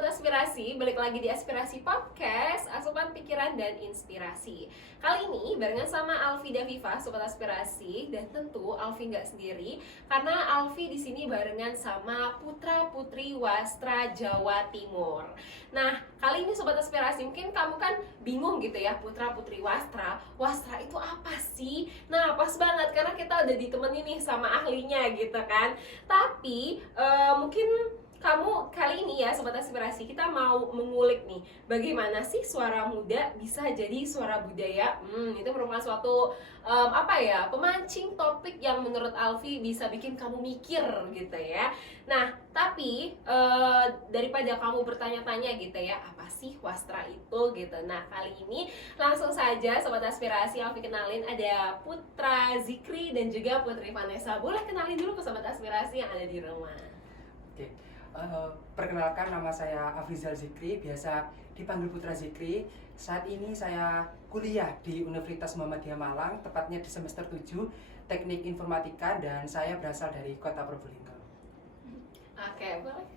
Sobat Aspirasi, balik lagi di Aspirasi Podcast, asupan pikiran dan inspirasi. Kali ini barengan sama Alfi Daviva, Sobat Aspirasi, dan tentu Alfi nggak sendiri, karena Alfi di sini barengan sama Putra Putri Wastra Jawa Timur. Nah, kali ini Sobat Aspirasi, mungkin kamu kan bingung gitu ya, Putra Putri Wastra, Wastra itu apa sih? Nah, pas banget karena kita udah ditemenin nih sama ahlinya gitu kan. Tapi mungkin kamu kali ini ya Sobat Aspirasi, kita mau mengulik nih bagaimana sih suara muda bisa jadi suara budaya. Itu merupakan suatu pemancing topik yang menurut Alfi bisa bikin kamu mikir gitu ya. Nah, tapi daripada kamu bertanya-tanya gitu ya, apa sih Wastra itu gitu. Nah, kali ini langsung saja Sobat Aspirasi, Alfi kenalin ada Putra Zikri dan juga Putri Vanessa. Boleh kenalin dulu ke Sobat Aspirasi yang ada di rumah. Oke. Perkenalkan, nama saya Afrizal Zikri, biasa dipanggil Putra Zikri. Saat ini saya kuliah di Universitas Muhammadiyah Malang, tepatnya di semester 7 Teknik Informatika, dan saya berasal dari Kota Probolinggo. Oke, boleh.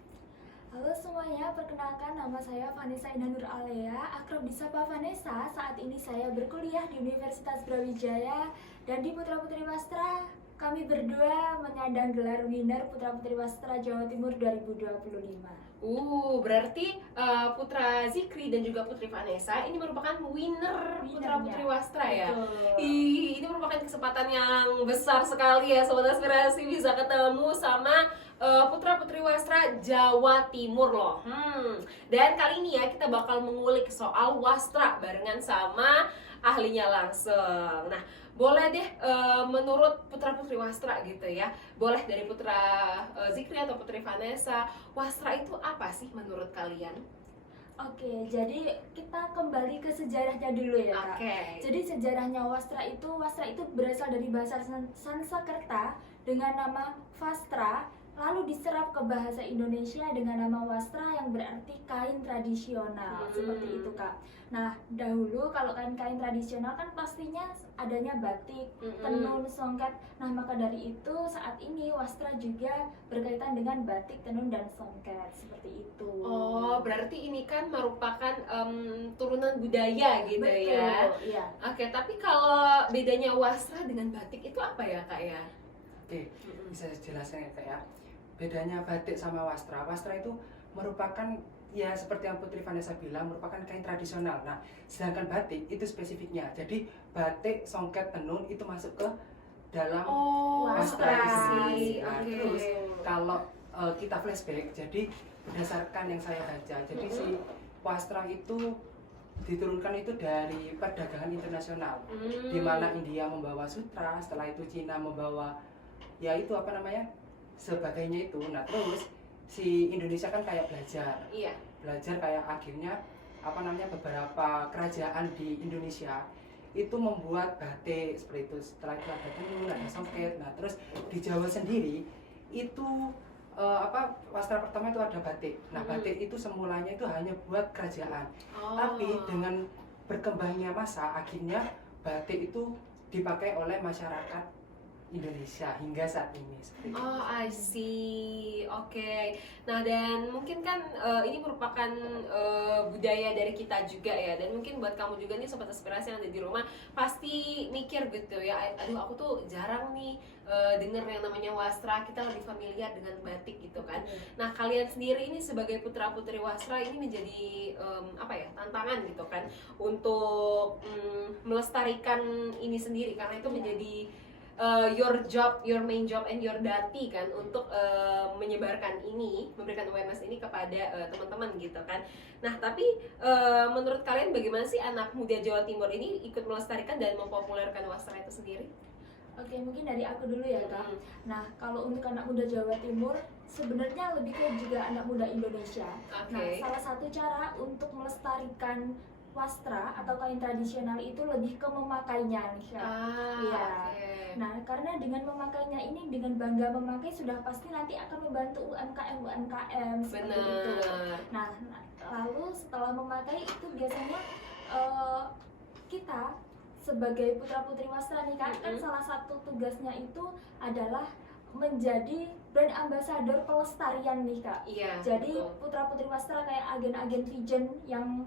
Halo semuanya, perkenalkan nama saya Vanessa Inanur Alea, akrab disapa Vanessa. Saat ini saya berkuliah di Universitas Brawijaya dan di Putra Putri Wastra. Kami berdua menyandang gelar winner Putra Putri Wastra Jawa Timur 2025. Berarti Putra Zikri dan juga Putri Vanessa ini merupakan winner Putra Putri Wastra ya. Ini merupakan kesempatan yang besar sekali ya Sobat Aspirasi bisa ketemu sama Putra Putri Wastra Jawa Timur loh. Dan kali ini ya kita bakal mengulik soal Wastra barengan sama ahlinya langsung. Nah, boleh deh menurut Putra Putri Wastra gitu ya. Boleh dari Putra Zikri atau Putri Vanessa, Wastra itu apa sih menurut kalian? Oke, jadi kita kembali ke sejarahnya dulu ya, Kak. Oke. Jadi sejarahnya Wastra itu berasal dari bahasa Sanskerta dengan nama Vastra, lalu diserap ke bahasa Indonesia dengan nama Wastra yang berarti kain tradisional. Seperti itu, Kak. Nah, dahulu kalau kain-kain tradisional kan pastinya adanya batik, tenun, songket. Nah, maka dari itu saat ini Wastra juga berkaitan dengan batik, tenun, dan songket. Seperti itu. Oh, berarti ini kan merupakan turunan budaya gitu. Betul, ya. Iya. Oke, tapi kalau bedanya Wastra dengan batik itu apa ya, Kak ya? Oke, bisa jelaskan ya Kak ya. Bedanya batik sama Wastra. Wastra itu merupakan, ya seperti yang Putri Vanessa bilang, merupakan kain tradisional. Nah, sedangkan batik itu spesifiknya. Jadi batik, songket, tenun itu masuk ke dalam Wastra itu sendiri. Nah, terus kalau kita flashback, jadi berdasarkan yang saya baca, jadi si Wastra itu diturunkan itu dari perdagangan internasional, di mana India membawa sutra, setelah itu Cina membawa sebagainya itu. Nah, terus si Indonesia kan kayak belajar kayak akhirnya beberapa kerajaan di Indonesia itu membuat batik seperti itu. Setelah itu ada tenun, ada songket. Nah, terus di Jawa sendiri itu Wastra pertama itu ada batik. Nah, batik itu semulanya itu hanya buat kerajaan. Tapi dengan berkembangnya masa, akhirnya batik itu dipakai oleh masyarakat Indonesia hingga saat ini. Oh, I see. Oke. Nah, dan mungkin kan ini merupakan budaya dari kita juga ya. Dan mungkin buat kamu juga nih Sobat Aspirasi yang ada di rumah pasti mikir gitu ya. Aduh, aku tuh jarang nih denger yang namanya Wastra. Kita lebih familiar dengan batik gitu kan. Nah, kalian sendiri ini sebagai putra putri Wastra ini menjadi tantangan gitu kan untuk melestarikan ini sendiri, karena itu menjadi your job, your main job and your duty kan untuk menyebarkan ini, memberikan awareness ini kepada teman-teman gitu kan. Nah, tapi menurut kalian bagaimana sih anak muda Jawa Timur ini ikut melestarikan dan mempopulerkan Wastra itu sendiri? Oke, mungkin dari aku dulu ya, Kak. Nah, kalau untuk anak muda Jawa Timur, sebenarnya lebih ke juga anak muda Indonesia. Nah, salah satu cara untuk melestarikan Wastra atau kain tradisional itu lebih ke memakainya nih, Kak. Nah, karena dengan memakainya ini, dengan bangga memakai, sudah pasti nanti akan membantu UMKM seperti itu. Nah, lalu setelah memakai itu biasanya kita sebagai putra putri Wastra nih kan, salah satu tugasnya itu adalah menjadi brand ambassador pelestarian nih Kak. Iya. Jadi betul. putra-putri wastra kayak agen-agen Vision yang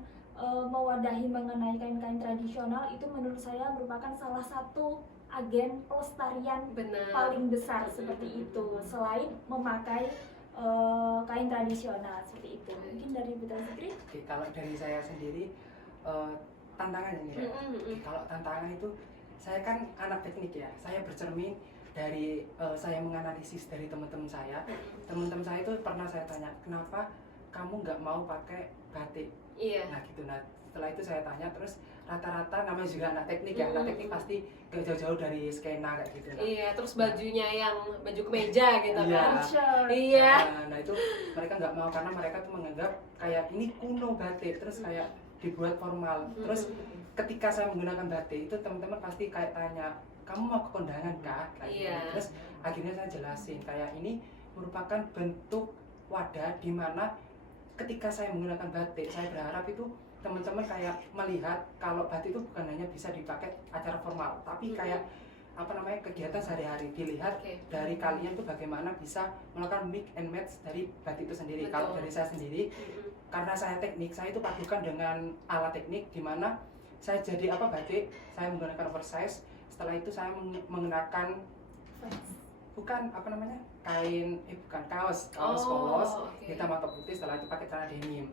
mewadahi mengenai kain-kain tradisional itu menurut saya merupakan salah satu agen pelestarian Benar. paling besar seperti itu, selain memakai kain tradisional seperti itu. Mungkin dari Putra Zikri? Oke, kalau dari saya sendiri tantangannya nih ya. Oke, kalau tantangan itu saya kan anak teknik ya, saya bercermin dari saya menganalisis dari teman-teman saya. Teman-teman saya itu pernah saya tanya, kenapa kamu nggak mau pakai batik? Iya. Nah gitu, nah setelah itu saya tanya, terus rata-rata namanya juga anak teknik ya, anak teknik pasti gak jauh-jauh dari skena kayak gitu. Nah, Iya, terus bajunya yang baju kemeja gitu Iya. kan. Shirt. Iya. nah itu mereka nggak mau karena mereka tuh menganggap kayak ini kuno batik, terus kayak dibuat formal. Terus ketika saya menggunakan batik itu teman-teman pasti kayak tanya, kamu mau ke kondangan kah? Kayak gitu. Iya. Terus akhirnya saya jelasin kayak ini merupakan bentuk wadah di mana ketika saya menggunakan batik, saya berharap itu teman-teman kayak melihat kalau batik itu bukan hanya bisa dipakai acara formal, tapi kayak apa namanya kegiatan sehari-hari, dilihat dari kalian tuh bagaimana bisa melakukan mix and match dari batik itu sendiri. Betul. Kalau dari saya sendiri, karena saya teknik, saya itu padukan dengan alat teknik di mana saya jadi apa batik, saya menggunakan oversize. Setelah itu saya mengenakan bukan apa namanya kain bukan kaos polos hitam atau putih, setelah itu pakai celana denim.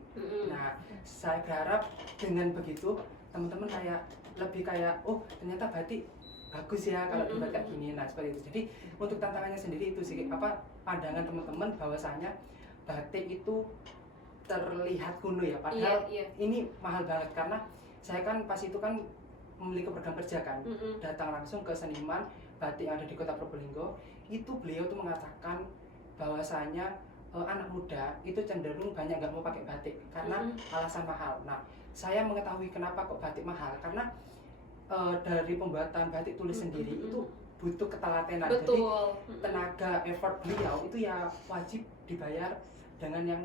Nah saya berharap dengan begitu teman-teman kayak lebih kayak oh ternyata batik bagus ya kalau dibuat kayak gini. Nah seperti itu. Jadi untuk tantangannya sendiri itu sih apa pandangan teman-teman bahwasanya batik itu terlihat kuno ya, padahal ini mahal banget karena saya kan pas itu kan memiliki program kerja kan, datang langsung ke seniman batik yang ada di Kota Probolinggo. Itu beliau tuh mengatakan bahwasanya anak muda itu cenderung banyak nggak mau pakai batik karena alasan mahal. Nah saya mengetahui kenapa kok batik mahal, karena dari pembuatan batik tulis sendiri itu butuh ketelatenan. Betul. Jadi tenaga effort beliau itu ya wajib dibayar dengan yang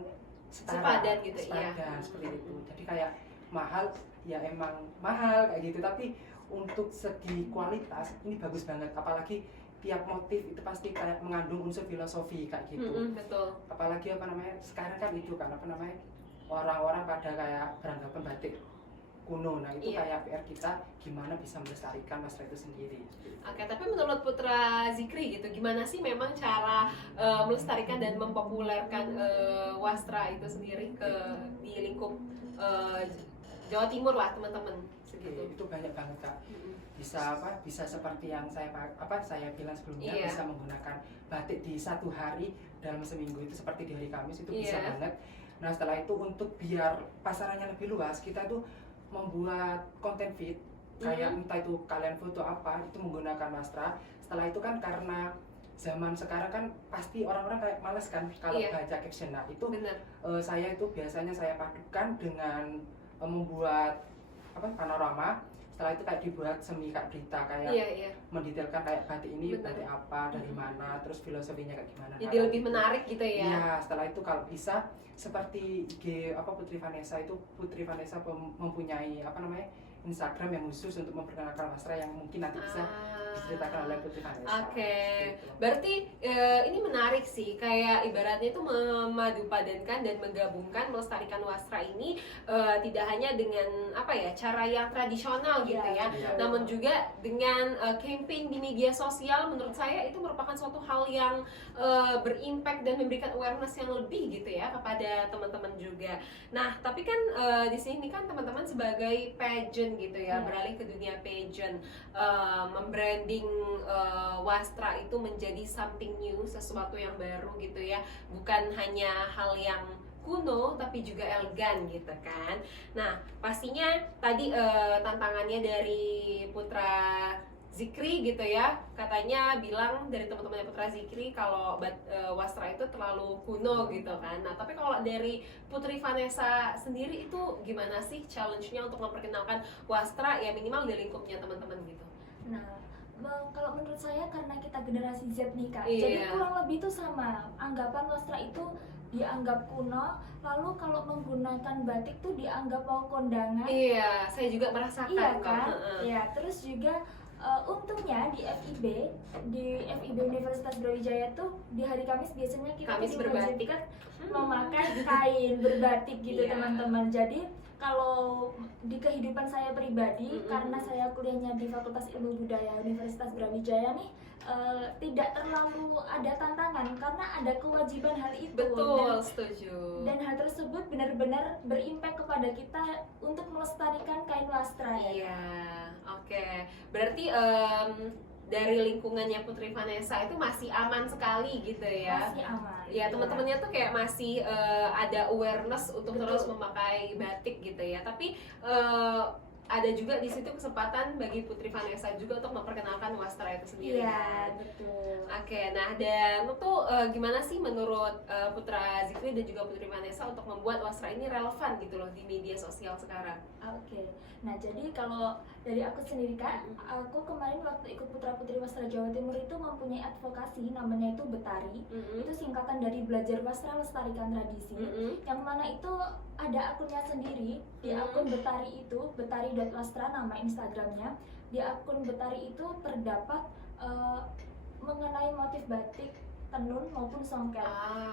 sepadan gitu. sepadan, seperti itu. Jadi kayak mahal ya emang mahal kayak gitu, tapi untuk segi kualitas ini bagus banget, apalagi tiap motif itu pasti kayak mengandung unsur filosofi kayak gitu. Betul. Apalagi apa namanya sekarang kan itu kan apa namanya orang-orang pada kayak beranggapan batik kuno. Nah itu kayak PR kita gimana bisa melestarikan wastra itu sendiri. Oke, tapi menurut Putra Zikri gitu, gimana sih memang cara melestarikan dan mempopulerkan wastra itu sendiri di lingkup Jawa Timur lah teman-teman segitu. Itu banyak banget Kak. Bisa seperti yang saya bilang sebelumnya, bisa menggunakan batik di satu hari dalam seminggu itu seperti di hari Kamis itu bisa banget. Nah setelah itu untuk biar pasarannya lebih luas, kita tuh membuat konten feed kayak entah itu kalian foto apa itu menggunakan wastra. Setelah itu kan karena zaman sekarang kan pasti orang-orang kayak males kan kalau baca caption. Nah itu saya itu biasanya saya padukan dengan membuat panorama. Setelah itu kayak dibuat semi kayak berita kayak mendetailkan kayak batik ini batik apa, dari mana, terus filosofinya kayak gimana. Jadi lebih menarik gitu ya. Iya, setelah itu kalau bisa seperti IG Putri Vanessa itu, Putri Vanessa mempunyai Instagram yang khusus untuk memperkenalkan wastra yang mungkin nanti bisa diceritakan oleh Putri Vanessa. Oke. Gitu. Berarti ini menarik sih, kayak ibaratnya itu memadupadankan dan menggabungkan melestarikan wastra ini tidak hanya dengan cara yang tradisional gitu ya, namun juga dengan campaign di media sosial. Menurut saya itu merupakan suatu hal yang berimpact dan memberikan awareness yang lebih gitu ya kepada teman-teman juga. Nah, tapi kan di sini kan teman-teman sebagai pageant gitu ya, beralih ke dunia pageant, membranding wastra itu menjadi something new, sesuatu yang baru gitu ya, bukan hanya hal yang kuno tapi juga elegan gitu kan. Nah pastinya tadi tantangannya dari Putra Zikri gitu ya, katanya bilang dari teman-temannya Putra Zikri kalau wastra itu terlalu kuno gitu kan. Nah tapi kalau dari Putri Vanessa sendiri itu gimana sih challenge-nya untuk memperkenalkan wastra ya minimal di lingkupnya teman-teman gitu? Nah kalau menurut saya karena kita generasi Z nih Kak, jadi kurang lebih tuh sama, anggapan wastra itu dianggap kuno, lalu kalau menggunakan batik tuh dianggap mau kondangan. Iya, saya juga merasakan. Iya kan? Iya, terus juga Untungnya di FIB Universitas Brawijaya tuh di hari Kamis biasanya kita Kamis berbatik. diwajibkan memakai kain berbatik gitu Iya. teman-teman. Jadi kalau di kehidupan saya pribadi, karena saya kuliahnya di Fakultas Ilmu Budaya Universitas Brawijaya nih, tidak terlalu ada tantangan karena ada kewajiban hal itu. Betul, setuju. Dan hal tersebut benar-benar berimpact kepada kita untuk melestarikan kain wastra. Iya, oke. Berarti dari lingkungannya Putri Vanessa itu masih aman sekali gitu ya? Masih aman. Ya, teman-temannya tuh kayak masih ada awareness untuk Betul. terus memakai batik gitu ya. Tapi ada juga di situ kesempatan bagi Putri Vanessa juga untuk memperkenalkan wastra itu sendiri. Iya, betul. Oke, nah dan itu gimana sih menurut Putra Zikri dan juga Putri Vanessa untuk membuat wastra ini relevan gitu loh di media sosial sekarang? Oke, nah jadi kalau dari aku sendiri Kak, aku kemarin waktu ikut Putra Putri Wastra Jawa Timur itu mempunyai advokasi namanya itu Betari. Itu singkatan dari Belajar Wastra Lestarikan Tradisi. Yang mana itu ada akunnya sendiri. Di akun Betari itu, betari.wastra nama Instagramnya. Di akun Betari itu terdapat mengenai motif batik tenun maupun songket.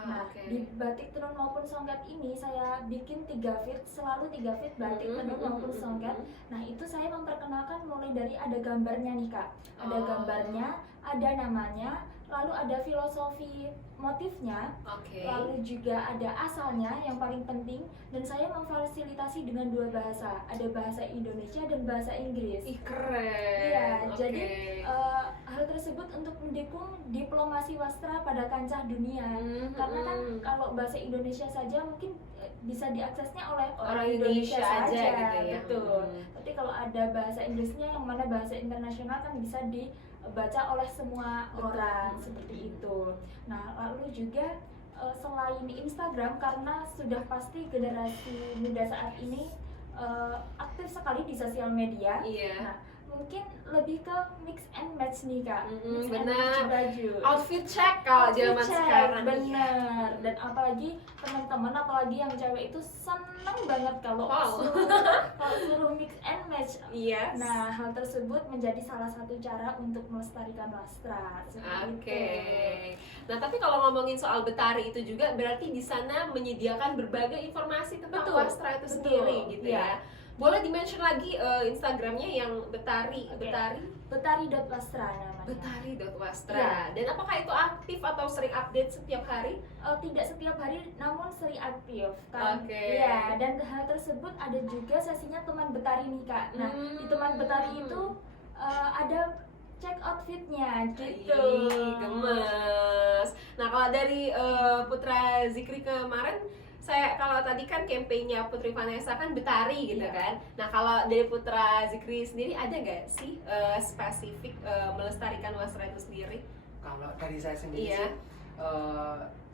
Nah, di batik tenun maupun songket ini saya bikin 3 feed, selalu 3 feed batik tenun maupun songket. Nah, itu saya memperkenalkan mulai dari ada gambarnya nih Kak. Ada gambarnya, ada namanya, lalu ada filosofi motifnya, lalu juga ada asalnya yang paling penting, dan saya memfasilitasi dengan 2 bahasa, ada bahasa Indonesia dan bahasa Inggris. Ih, keren. Iya, jadi hal tersebut untuk mendukung diplomasi wastra pada kancah dunia. Karena kan kalau bahasa Indonesia saja mungkin bisa diaksesnya oleh orang Indonesia saja gitu ya. betul. Tapi kalau ada bahasa Inggrisnya yang mana bahasa internasional kan bisa dibaca oleh semua orang seperti itu. Nah, lalu juga selain Instagram, karena sudah pasti generasi muda saat ini aktif sekali di sosial media. Iya. Nah, mungkin lebih ke mix and match nih Kak. Mix and benar. match baju. Outfit check kalau Outfit zaman check, sekarang. bener. Dan apalagi teman-teman, apalagi yang cewek itu seneng banget kalau Wow. suruh mix and match. Yes. Nah, hal tersebut menjadi salah satu cara untuk melestarikan wastra. Oke. Nah, tapi kalau ngomongin soal Betari itu juga berarti di sana menyediakan berbagai informasi tentang Betul, wastra itu betul. sendiri gitu Iya. ya. Boleh di-mention lagi Instagramnya yang Betari, Oke. Betari, Betari.wastra namanya. Betari.wastra. Iya. Dan apakah itu aktif atau sering update setiap hari? Tidak setiap hari, namun sering aktif kan. Oke. Iya, dan hal tersebut ada juga sesinya teman Betari nih Kak. Nah, di teman Betari itu ada check outfitnya gitu. Ih, gemes. Nah, kalau dari Putra Zikri kemarin, saya kalau tadi kan campaignnya Putri Vanessa kan Betari gitu Iya. kan. Nah, kalau dari Putra Zikri sendiri ada nggak sih spesifik melestarikan wastra itu sendiri? Kalau dari saya sendiri Iya. sih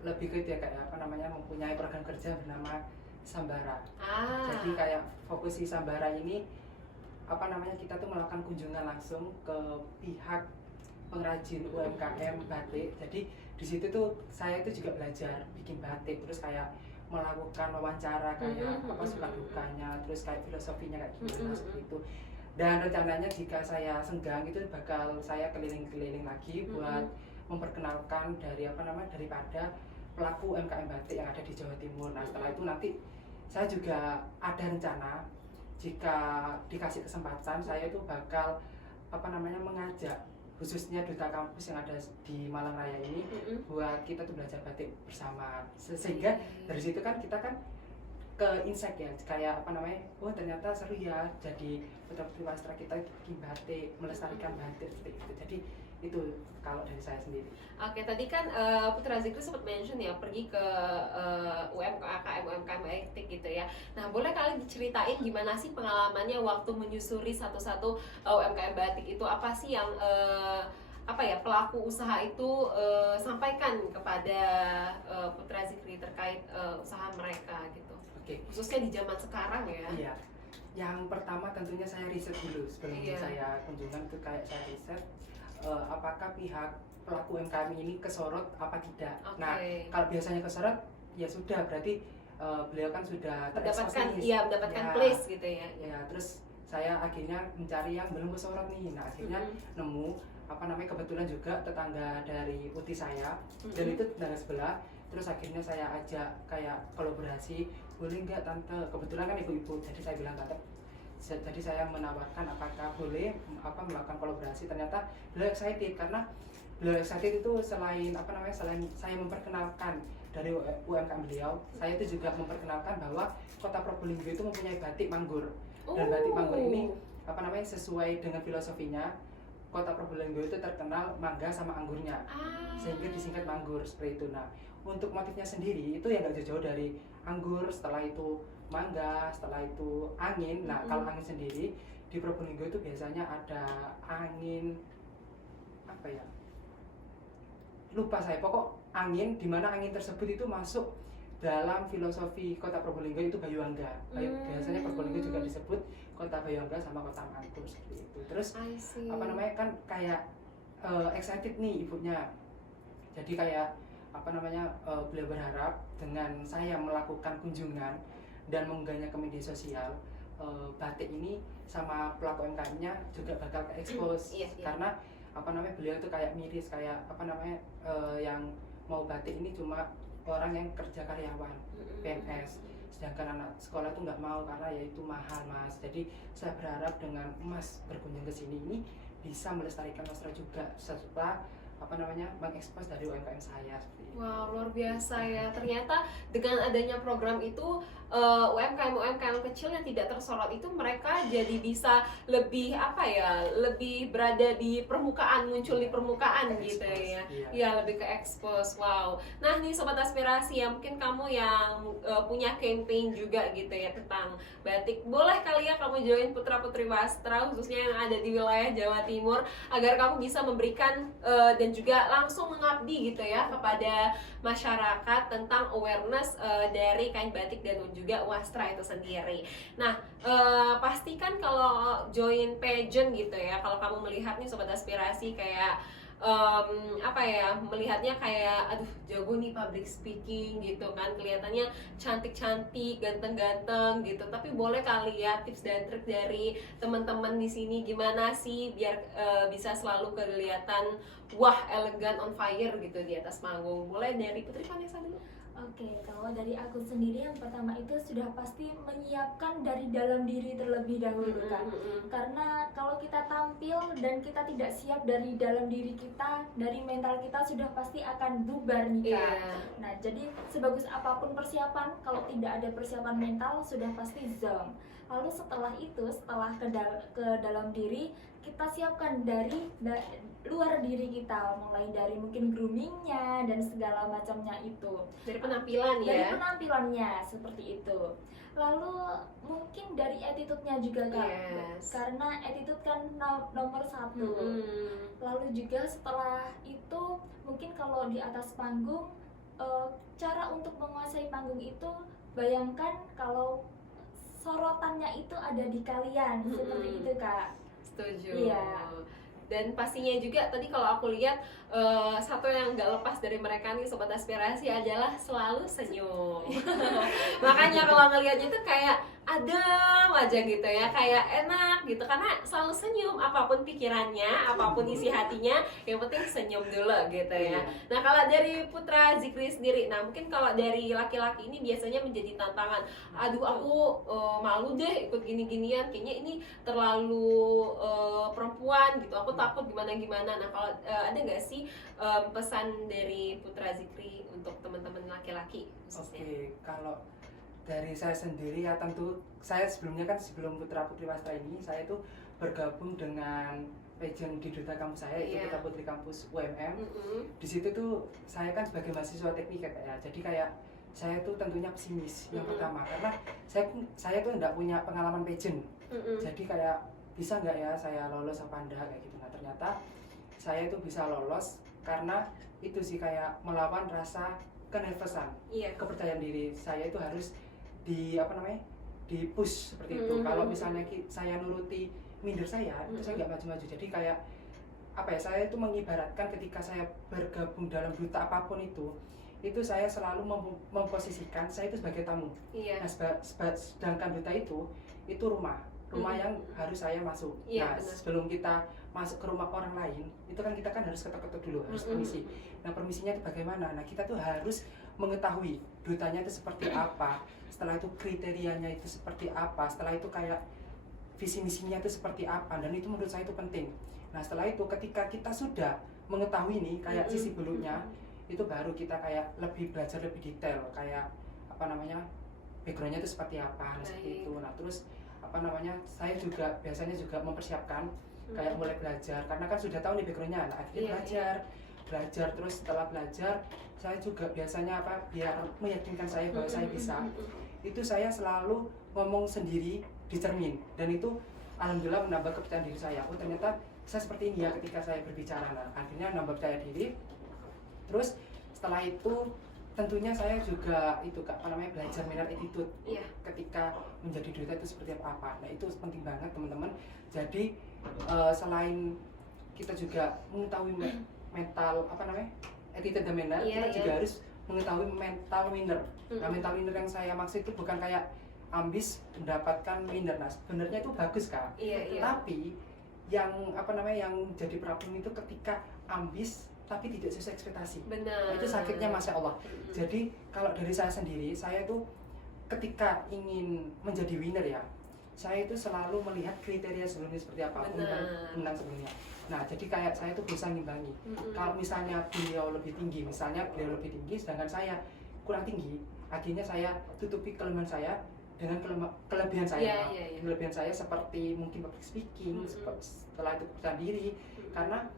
lebih ke itu ya kayak apa namanya, mempunyai program kerja bernama Sambara. Jadi kayak fokus si Sambara ini apa namanya, kita tuh melakukan kunjungan langsung ke pihak pengrajin UMKM batik. Jadi di situ tuh saya itu juga belajar bikin batik, terus kayak melakukan wawancara kayak apa suka dukanya, terus kayak filosofinya kayak gimana seperti itu. Dan rencananya jika saya senggang itu bakal saya keliling-keliling lagi buat memperkenalkan dari apa namanya, daripada pelaku UMKM batik yang ada di Jawa Timur. Nah, setelah itu nanti saya juga ada rencana jika dikasih kesempatan saya itu bakal apa namanya, mengajak khususnya duta kampus yang ada di Malang Raya ini buat kita tuh belajar batik bersama, sehingga dari situ kan kita kan ke insight ya, kayak apa namanya, oh ternyata seru ya jadi Putri Wastra kita bikin batik, melestarikan batik seperti itu. Jadi itu kalau dari saya sendiri. Oke, tadi kan Putra Zikri sempat mention ya pergi ke UMKM batik gitu ya. Nah, boleh kali diceritain gimana sih pengalamannya waktu menyusuri satu-satu UMKM batik itu, apa sih yang apa ya pelaku usaha itu sampaikan kepada Putra Zikri terkait usaha mereka gitu. Oke. Khususnya di zaman sekarang ya. Iya. Yang pertama tentunya saya riset dulu sebelum saya kunjungan, itu kayak saya riset apakah pihak pelaku UMKM ini kesorot apa tidak. Nah, kalau biasanya kesorot ya sudah, berarti beliau kan sudah mendapatkan terekspos place gitu ya. Ya, terus saya akhirnya mencari yang belum kesorot nih. Nah akhirnya nemu kebetulan juga tetangga dari uti saya, dan itu tetangga sebelah. Terus akhirnya saya ajak kayak kolaborasi, boleh nggak tante, kebetulan kan ibu-ibu, jadi saya bilang tante, jadi saya menawarkan apakah boleh melakukan kolaborasi. Ternyata beliau excited, karena beliau excited itu selain selain saya memperkenalkan dari UMKM beliau, saya itu juga memperkenalkan bahwa Kota Probolinggo itu mempunyai batik Manggur. Dan batik Manggur ini sesuai dengan filosofinya, Kota Probolinggo itu terkenal mangga sama anggurnya, sehingga disingkat Manggur seperti itu. Nah untuk motifnya sendiri itu ya nggak jauh-jauh dari anggur, setelah itu mangga, setelah itu angin. Nah kalau angin sendiri di Probolinggo itu biasanya ada angin lupa saya, pokok angin, dimana angin tersebut itu masuk dalam filosofi Kota Probolinggo itu Bayuangga. Biasanya Probolinggo juga disebut Kota Bayuangga sama Kota Manggur seperti itu. Terus kan kayak excited nih ibunya, jadi kayak beliau berharap dengan saya melakukan kunjungan dan mengunggahnya ke media sosial, batik ini sama pelaku UMKM-nya juga bakal ke expose. Karena beliau itu kayak miris, kayak yang mau batik ini cuma orang yang kerja karyawan PNS, sedangkan anak sekolah tuh nggak mau karena ya itu mahal mas. Jadi saya berharap dengan mas berkunjung ke sini ini bisa melestarikan wastra juga, serta mengekspos dari UMKM saya. Wow, luar biasa ya. Ternyata dengan adanya program itu UMKM kecil yang tidak tersorot itu mereka jadi bisa lebih lebih berada di permukaan, muncul di permukaan gitu ya. Iya, lebih ke expose. Wow. Nah, nih sobat aspirasi ya, mungkin kamu yang punya campaign juga gitu ya tentang batik. Boleh kali ya kamu join Putra Putri Wastra khususnya yang ada di wilayah Jawa Timur, agar kamu bisa memberikan dan juga langsung mengabdi gitu ya kepada masyarakat tentang awareness dari kain batik dan juga wastra itu sendiri. Nah, pastikan kalau join pageant gitu ya, kalau kamu melihat nih sobat aspirasi kayak melihatnya kayak aduh jago nih public speaking gitu kan, kelihatannya cantik-cantik, ganteng-ganteng gitu. Tapi boleh kali ya tips dan trik dari teman-teman di sini gimana sih biar bisa selalu kelihatan wah elegan on fire gitu di atas panggung. Boleh dari Putri Vanessa dulu. Oke, kalau dari aku sendiri yang pertama itu sudah pasti menyiapkan dari dalam diri terlebih dahulu kan. Karena kalau kita tampil dan kita tidak siap dari dalam diri kita, dari mental kita sudah pasti akan bubar nih Kak. Nah, jadi sebagus apapun persiapan, kalau tidak ada persiapan mental sudah pasti zonk. Lalu setelah itu, setelah ke dalam diri, kita siapkan dari luar diri kita, mulai dari mungkin groomingnya dan segala macamnya itu, dari penampilan ya, dari penampilannya seperti itu. Lalu mungkin dari attitude-nya juga Kak, karena attitude kan nomor satu. Lalu juga setelah itu mungkin kalau di atas panggung, cara untuk menguasai panggung itu, bayangkan kalau sorotannya itu ada di kalian, seperti itu Kak. Setuju. Iya. Dan pastinya juga tadi kalau aku lihat satu yang nggak lepas dari mereka nih sobat aspirasi adalah selalu senyum. Makanya kalau ngelihatnya tuh kayak adem aja gitu ya, kayak enak gitu karena selalu senyum, apapun pikirannya, apapun isi hatinya, yang penting senyum dulu gitu ya. Nah kalau dari Putra Zikri sendiri, nah mungkin kalau dari laki-laki ini biasanya menjadi tantangan, aduh aku malu deh ikut gini-ginian, kayaknya ini terlalu perempuan gitu, aku takut gimana-gimana. Nah kalau ada nggak sih pesan dari Putra Zikri untuk teman-teman laki-laki khususnya? Oke, kalau dari saya sendiri ya tentu saya sebelum Putra Putri Wastra ini saya itu bergabung dengan pageant di Duta Kampus saya, itu Putra Putri Kampus UMM. Di situ tuh saya kan sebagai mahasiswa teknik ya, jadi kayak saya tuh tentunya pesimis yang pertama karena saya tuh nggak punya pengalaman pageant. Jadi kayak bisa nggak ya saya lolos apa enggak kayak gitu. Nah ternyata saya itu bisa lolos karena itu sih kayak melawan rasa kenervosan, kepercayaan diri. Saya itu harus di push seperti itu. Kalau misalnya saya nuruti minder saya, itu saya nggak maju-maju. Jadi kayak saya itu mengibaratkan ketika saya bergabung dalam duta apapun itu saya selalu memposisikan saya itu sebagai tamu. Nah, sedangkan duta itu rumah. rumah yang harus saya masuk. Iya, Nah, benar. sebelum kita masuk ke rumah orang lain, itu kan kita kan harus ketok-ketok dulu, harus permisi. Nah, permisinya itu bagaimana? Nah, kita tuh harus mengetahui dutanya itu seperti apa, setelah itu kriterianya itu seperti apa, setelah itu kayak visi misinya itu seperti apa, dan itu menurut saya itu penting. Nah, setelah itu ketika kita sudah mengetahui nih kayak sisi beluknya, itu baru kita kayak lebih belajar lebih detail, kayak apa namanya, backgroundnya itu seperti apa, seperti itu. Nah, terus apa namanya, saya juga biasanya juga mempersiapkan kayak mulai belajar, karena kan sudah tahu nih backgroundnya. Nah, akhirnya belajar terus setelah belajar saya juga biasanya apa, biar meyakinkan saya bahwa saya bisa, itu saya selalu ngomong sendiri di cermin, dan itu alhamdulillah menambah kepercayaan diri saya. Oh, ternyata saya seperti ini ya ketika saya berbicara. Nah, akhirnya nambah percaya diri. Terus setelah itu tentunya saya juga itu apa namanya, belajar minat attitude ketika menjadi duta itu seperti apa. Nah, itu penting banget teman-teman. Jadi selain kita juga mengetahui mental apa namanya, attitude dan manner, kita juga harus mengetahui mental winner. Nah, mental winner yang saya maksud itu bukan kayak ambis mendapatkan winner. Nah, sebenarnya itu bagus Kak. Tapi yang apa namanya, yang jadi problem itu ketika ambis tapi tidak sesuai ekspektasi. Benar. Nah, itu sakitnya Masya Allah. Jadi kalau dari saya sendiri, saya itu ketika ingin menjadi winner ya, saya itu selalu melihat kriteria sebelumnya seperti apa, undang sebelumnya. Nah, jadi kayak saya itu bisa ngimbangi. Kalau misalnya beliau lebih tinggi, sedangkan saya kurang tinggi, akhirnya saya tutupi kelemahan saya dengan kelebihan saya. Kelebihan saya seperti mungkin public speaking, setelah itu percaya diri, karena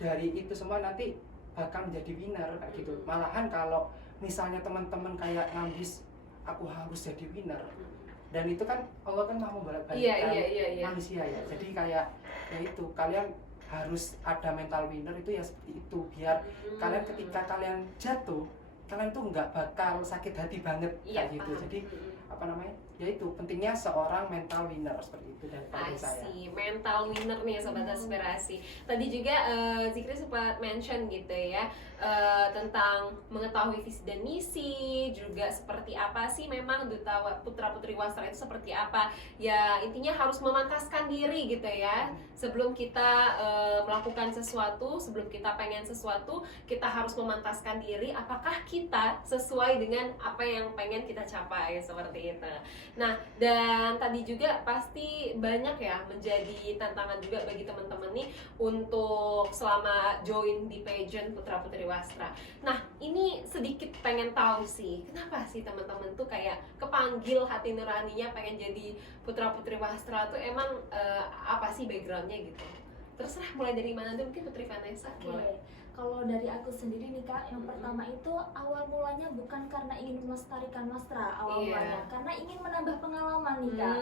dari itu semua nanti bakal menjadi winner kayak gitu. Malahan kalau misalnya teman-teman kayak ngambis aku harus jadi winner, dan itu kan Allah kan mau bolak-balikkan manusia ya. Jadi kayak ya itu, kalian harus ada mental winner itu ya seperti itu, biar kalian ketika kalian jatuh, kalian tuh nggak bakal sakit hati banget kayak gitu. Jadi apa namanya, yaitu pentingnya seorang mental winner seperti itu dari saya. Mental winner nih sobat aspirasi. Tadi juga Zikri sempat mention gitu ya, tentang mengetahui visi dan misi, juga seperti apa sih memang duta putra putri wastra itu seperti apa. Ya intinya harus memantaskan diri gitu ya. Sebelum kita melakukan sesuatu, sebelum kita pengen sesuatu, kita harus memantaskan diri apakah kita sesuai dengan apa yang pengen kita capai, seperti itu. Nah, dan tadi juga pasti banyak ya menjadi tantangan juga bagi teman-teman nih untuk selama join di pageant Putra Putri Wastra. Nah, ini sedikit pengen tahu sih, kenapa sih teman-teman tuh kayak kepanggil hati nuraninya pengen jadi Putra Putri Wastra tuh, emang apa sih backgroundnya gitu? Terserah mulai dari mana tuh, mungkin Putri Vanessa. Boleh. Kalau dari aku sendiri nih Kak, yang pertama itu awal mulanya bukan karena ingin melestarikan wastra mulanya, karena ingin menambah pengalaman nih Kak.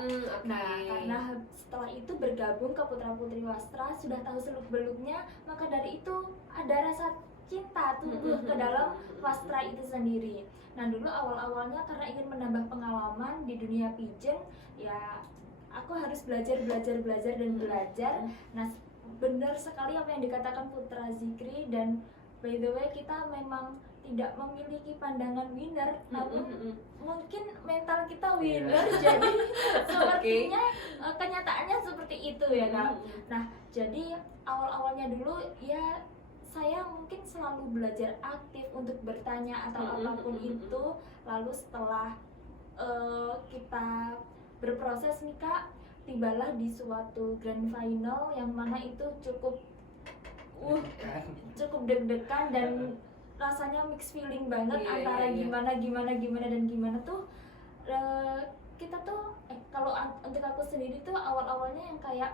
Nah, karena setelah itu bergabung ke Putra Putri Wastra, sudah tahu seluk-beluknya, maka dari itu ada rasa cinta tumbuh ke dalam wastra itu sendiri. Nah, dulu awal-awalnya karena ingin menambah pengalaman di dunia pageant, ya aku harus belajar. Nah, benar sekali apa yang dikatakan Putra Zikri, dan by the way kita memang tidak memiliki pandangan winner, namun mungkin mental kita winner. Jadi sepertinya kenyataannya seperti itu ya Kak. Nah, jadi awal-awalnya dulu ya saya mungkin selalu belajar aktif untuk bertanya atau apapun itu. Lalu setelah kita berproses nih Kak, tibalah di suatu grand final yang mana itu cukup deg-degan dan rasanya mix feeling banget antara gimana dan gimana tuh. Kita tuh kalau untuk aku sendiri tuh awal-awalnya yang kayak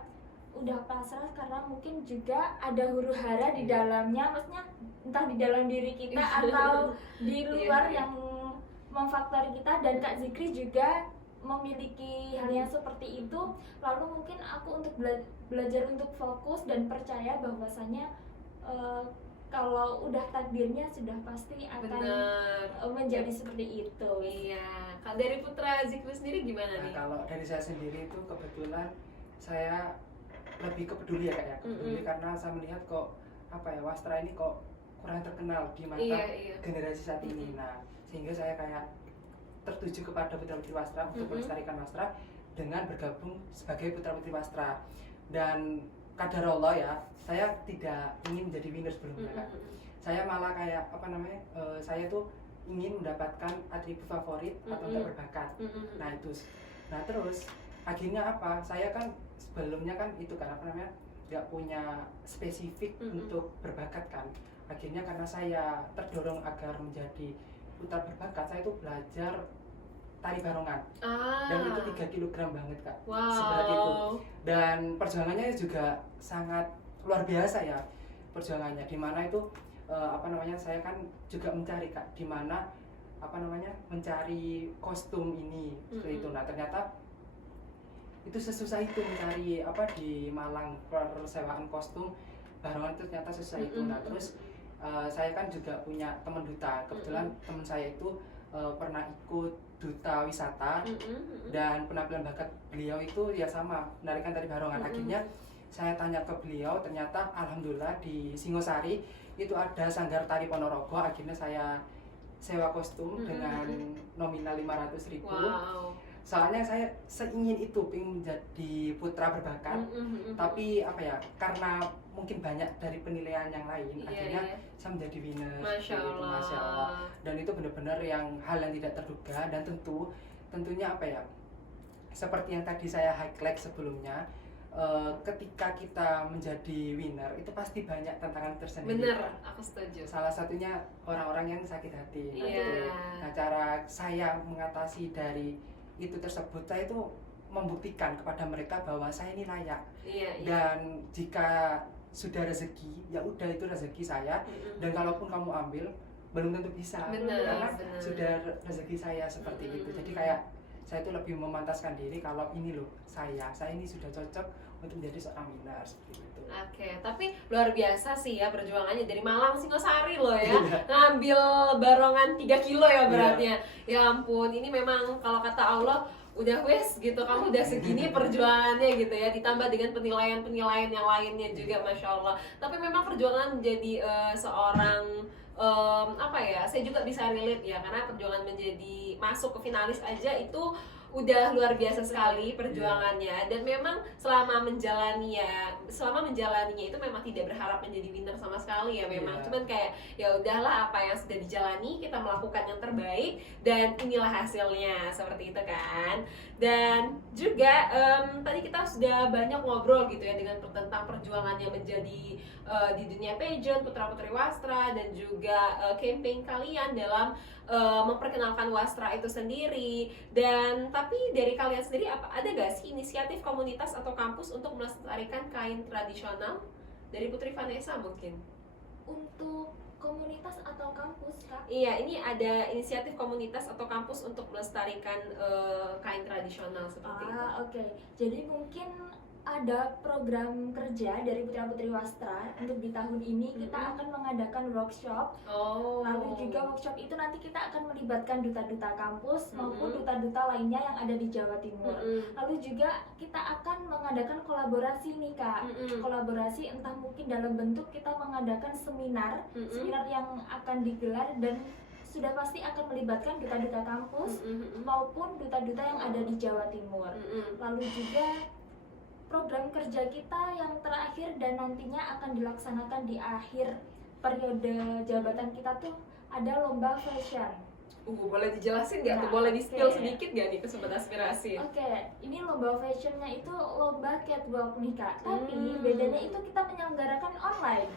udah pasrah, karena mungkin juga ada huru-hara di dalamnya, maksudnya entah di dalam diri kita atau di luar yang memfaktori kita. Dan Kak Zikri juga memiliki hal yang seperti itu. Lalu mungkin aku untuk belajar untuk fokus dan percaya bahwasanya kalau udah takdirnya sudah pasti akan menjadi seperti itu. Iya. Kalau dari Putra Zikri sendiri gimana nih? Kalau dari saya sendiri itu kebetulan saya lebih kepeduli ya Kak ya. Kepeduli karena saya melihat kok apa ya, wastra ini kok kurang terkenal di mata generasi saat ini. Nah, sehingga saya kayak tertuju kepada Putra Putri Wastra untuk melestarikan wastra. dengan bergabung sebagai putra putri Wastra. Dan kadarullah ya, saya tidak ingin menjadi winner sebelumnya Kak. Saya malah kayak saya tuh ingin mendapatkan atribut favorit atau tidak berbakat. Nah terus akhirnya apa? Saya kan sebelumnya kan itu kan nggak punya spesifik untuk berbakat kan. Akhirnya karena saya terdorong agar menjadi putra berbakat, saya itu belajar tari barongan. Dan itu 3 kg banget Kak. Seberat itu. Dan perjuangannya juga sangat luar biasa ya. Perjuangannya di mana itu saya kan juga mencari Kak, di mana mencari kostum ini seperti itu. Nah, ternyata itu sesusah itu mencari di Malang persewaan kostum barongan itu ternyata susah itu. Nah, terus saya kan juga punya teman duta. Kebetulan teman saya itu pernah ikut duta wisata dan penampilan bakat beliau itu ya sama menarikan tari barongan. Akhirnya saya tanya ke beliau, ternyata alhamdulillah di Singosari itu ada Sanggar Tari Ponorogo. Akhirnya saya sewa kostum dengan nominal 500.000. Soalnya saya seingin itu pengen menjadi putra berbakat, tapi karena mungkin banyak dari penilaian yang lain, akhirnya saya menjadi winner. Masya Allah. Dan itu benar-benar hal yang tidak terduga. Dan tentunya seperti yang tadi saya highlight sebelumnya, ketika kita menjadi winner itu pasti banyak tantangan tersendiri. Bener, aku setuju. Salah satunya orang-orang yang sakit hati. Nah, cara saya mengatasi dari itu tersebut, saya itu membuktikan kepada mereka bahwa saya ini layak. Dan jika sudah rezeki, ya udah itu rezeki saya. Dan kalaupun kamu ambil, belum tentu bisa. Karena sudah rezeki saya seperti itu. Jadi kayak saya itu lebih memantaskan diri kalau ini loh saya ini sudah cocok untuk menjadi seorang winner seperti itu. Oke, tapi luar biasa sih ya perjuangannya dari Malang Singosari loh ya. Ngambil barongan 3 kilo ya beratnya. Ya ampun, ini memang kalau kata Allah udah wes gitu, kamu udah segini perjuangannya gitu ya, ditambah dengan penilaian yang lainnya juga, Masya Allah. Tapi memang perjuangan menjadi seorang saya juga bisa relate ya, karena perjuangan menjadi masuk ke finalis aja itu udah luar biasa sekali perjuangannya. Dan memang selama menjalaninya itu memang tidak berharap menjadi winner sama sekali ya memang. Cuman kayak ya udahlah, apa yang sudah dijalani kita melakukan yang terbaik dan inilah hasilnya, seperti itu kan. Dan juga tadi kita sudah banyak ngobrol gitu ya dengan tentang perjuangannya menjadi di dunia pageant, putra putri Wastra, dan juga campaign kalian dalam memperkenalkan Wastra itu sendiri. Dan tapi dari kalian sendiri ada gak sih inisiatif komunitas atau kampus untuk melestarikan kain tradisional dari Putri Vanessa mungkin? Untuk komunitas atau kampus Kak? Iya, ini ada inisiatif komunitas atau kampus untuk melestarikan kain tradisional seperti itu. Oke. Jadi mungkin ada program kerja dari Putra Putri Wastra untuk di tahun ini kita akan mengadakan workshop. Lalu juga workshop itu nanti kita akan melibatkan duta-duta kampus maupun duta-duta lainnya yang ada di Jawa Timur. Lalu juga kita akan mengadakan kolaborasi nih Kak. Kolaborasi entah mungkin dalam bentuk kita mengadakan seminar yang akan digelar dan sudah pasti akan melibatkan duta-duta kampus maupun duta-duta yang ada di Jawa Timur. Lalu juga program kerja kita yang terakhir dan nantinya akan dilaksanakan di akhir periode jabatan kita tuh ada lomba fashion. Boleh dijelasin nggak tuh? Boleh di-spill sedikit nggak nih ke Sobat Aspirasi? Ini lomba fashionnya itu lomba catwalk nih Kak. Tapi bedanya itu kita menyelenggarakan online.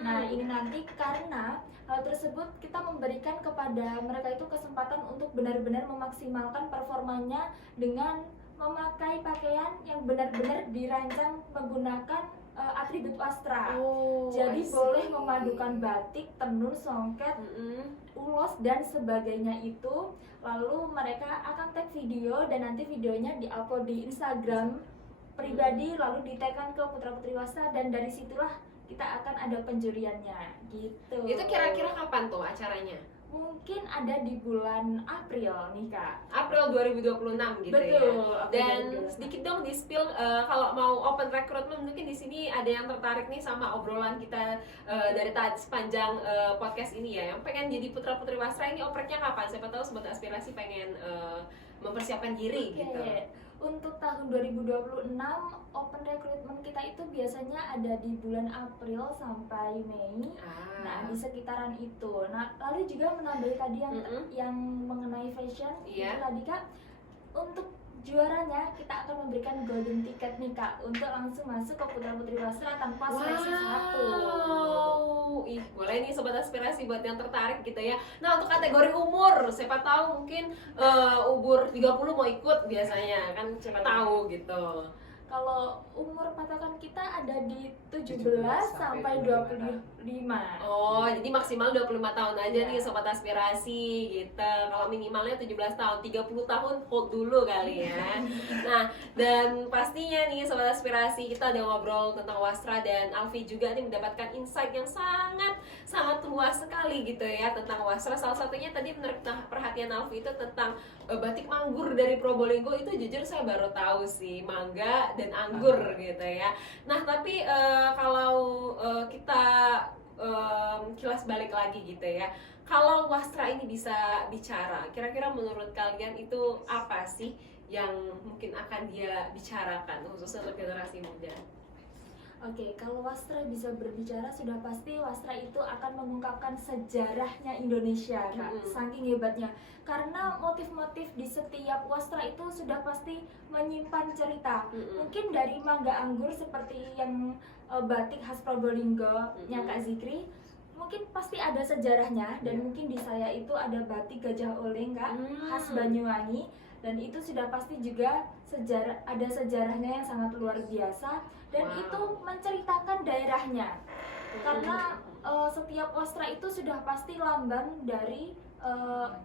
Nah ini nanti karena hal tersebut kita memberikan kepada mereka itu kesempatan untuk benar-benar memaksimalkan performanya dengan memakai pakaian yang benar-benar dirancang menggunakan atribut Wastra. Jadi boleh memadukan batik, tenun, songket, ulos dan sebagainya itu. Lalu mereka akan tag video dan nanti videonya diupload di Instagram pribadi, lalu di-tagkan ke Putra Putri Wastra dan dari situlah kita akan ada penjuriannya gitu. Itu kira-kira kapan tuh acaranya? Mungkin ada di bulan April nih Kak. April 2026 gitu. Betul, ya. Dan sedikit dong di-spill kalau mau open recruitment mungkin di sini ada yang tertarik nih sama obrolan kita dari tadi sepanjang podcast ini ya. Yang pengen jadi putra putri Wastra ini opreknya kapan? Siapa tahu Sobat Aspirasi pengen mempersiapkan diri gitu. untuk tahun 2026 open recruitment kita itu biasanya ada di bulan April sampai Mei. Nah, di sekitaran itu. Nah, lalu juga menambahi tadi yang mengenai fashion, itu tadi Kak, untuk juaranya kita akan memberikan golden ticket nih Kak untuk langsung masuk ke Putra Putri Wasra tanpa seleksi 1. Ih, boleh nih Sobat Aspirasi buat yang tertarik gitu ya. Nah, untuk kategori umur, siapa tahu mungkin umur 30 mau ikut biasanya kan, siapa tahu gitu. Kalau umur patokan kita ada di 17 sampai 25. Oh, jadi maksimal 25 tahun aja nih Sobat Aspirasi gitu. Kalau minimalnya 17 tahun, 30 tahun hold dulu kali ya. Nah, dan pastinya nih Sobat Aspirasi, kita udah ngobrol tentang Wastra, dan Alfi juga nih mendapatkan insight yang sangat luas sekali gitu ya tentang Wastra. Salah satunya tadi menarik perhatian Alfi itu tentang batik Manggur dari Probolinggo. Itu jujur saya baru tahu sih, mangga dan anggur gitu ya. Nah, tapi kalau kita kilas balik lagi gitu ya, kalau Wastra ini bisa bicara, kira-kira menurut kalian itu apa sih yang mungkin akan dia bicarakan khususnya untuk generasi muda? Oke, kalau Wastra bisa berbicara, sudah pasti Wastra itu akan mengungkapkan sejarahnya Indonesia, Kak. Saking hebatnya. Karena motif-motif di setiap Wastra itu sudah pasti menyimpan cerita. Mungkin dari mangga anggur seperti yang batik khas Probolinggo-nya Kak Zikri, mungkin pasti ada sejarahnya. Dan mungkin di saya itu ada batik Gajah Oleng, Kak, khas Banyuwangi. Dan itu sudah pasti juga ada sejarahnya yang sangat luar biasa, dan itu menceritakan daerahnya. Karena setiap Wastra itu sudah pasti lambang dari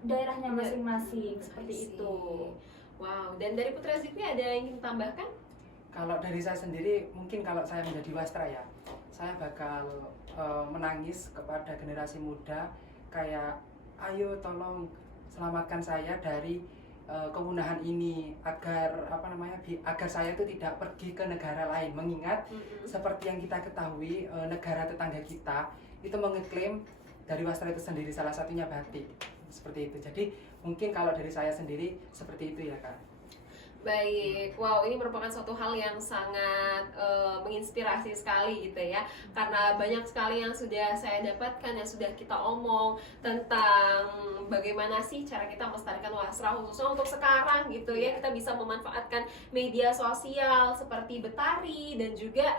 daerahnya masing-masing, seperti itu. Wow, dan dari Putra Zikri ada yang ingin tambahkan? Kalau dari saya sendiri, mungkin kalau saya menjadi Wastra ya, saya bakal menangis kepada generasi muda, kayak ayo tolong selamatkan saya dari kepunahan ini, agar agar saya itu tidak pergi ke negara lain, mengingat seperti yang kita ketahui, negara tetangga kita itu mengeklaim dari Wastra itu sendiri, salah satunya batik, seperti itu. Jadi mungkin kalau dari saya sendiri seperti itu ya Kak. Baik, wow, ini merupakan suatu hal yang sangat menginspirasi sekali gitu ya. Karena banyak sekali yang sudah saya dapatkan, yang sudah kita omong tentang bagaimana sih cara kita melestarikan Wastra, khususnya untuk sekarang gitu ya. Kita bisa memanfaatkan media sosial seperti Betari dan juga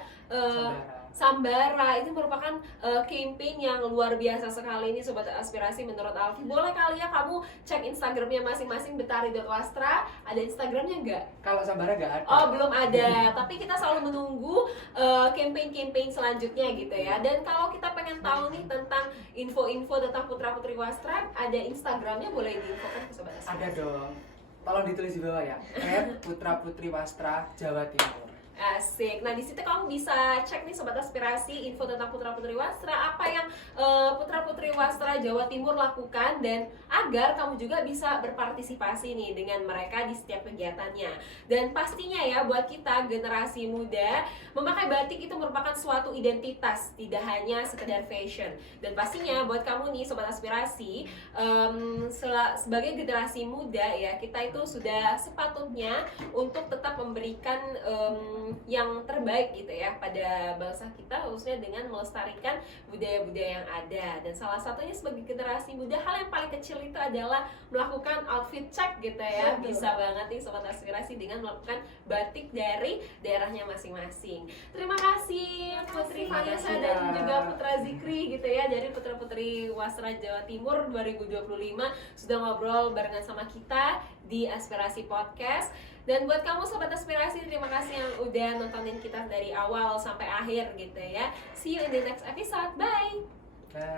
Sambara. Itu merupakan campaign yang luar biasa sekali ini Sobat Aspirasi menurut Alfi. Boleh kali ya kamu cek Instagramnya masing-masing, betari.wastra. Ada Instagramnya nggak? Kalau Sambara nggak ada. Oh, belum ada. Tapi kita selalu menunggu campaign-campaign selanjutnya gitu ya. Dan kalau kita pengen tahu nih tentang info-info tentang Putra-Putri Wastra, ada Instagramnya, boleh diinfokan ke Sobat Aspirasi? Ada dong. Tolong ditulis di bawah ya. @Putra-Putri Wastra Jawa Timur. Asik. Nah, di situ kamu bisa cek nih Sobat Aspirasi info tentang Putra Putri Wastra, apa yang Putra Putri Wastra Jawa Timur lakukan, dan agar kamu juga bisa berpartisipasi nih dengan mereka di setiap kegiatannya. Dan pastinya ya, buat kita generasi muda, memakai batik itu merupakan suatu identitas, tidak hanya sekedar fashion. Dan pastinya buat kamu nih Sobat Aspirasi, sebagai generasi muda ya, kita itu sudah sepatutnya untuk tetap memberikan yang terbaik gitu ya pada bangsa kita, khususnya dengan melestarikan budaya-budaya yang ada. Dan salah satunya sebagai generasi muda, hal yang paling kecil itu adalah melakukan outfit check gitu ya. Bisa banget nih Sobat Aspirasi dengan melakukan batik dari daerahnya masing-masing. Terima kasih Putri Vanessa dan juga Putra Zikri gitu ya, dari Putra Putri Wastra Jawa Timur 2025 sudah ngobrol barengan sama kita di Aspirasi Podcast. Dan buat kamu Sobat Aspirasi, terima kasih yang udah nontonin kita dari awal sampai akhir gitu ya. See you in the next episode. Bye. Bye.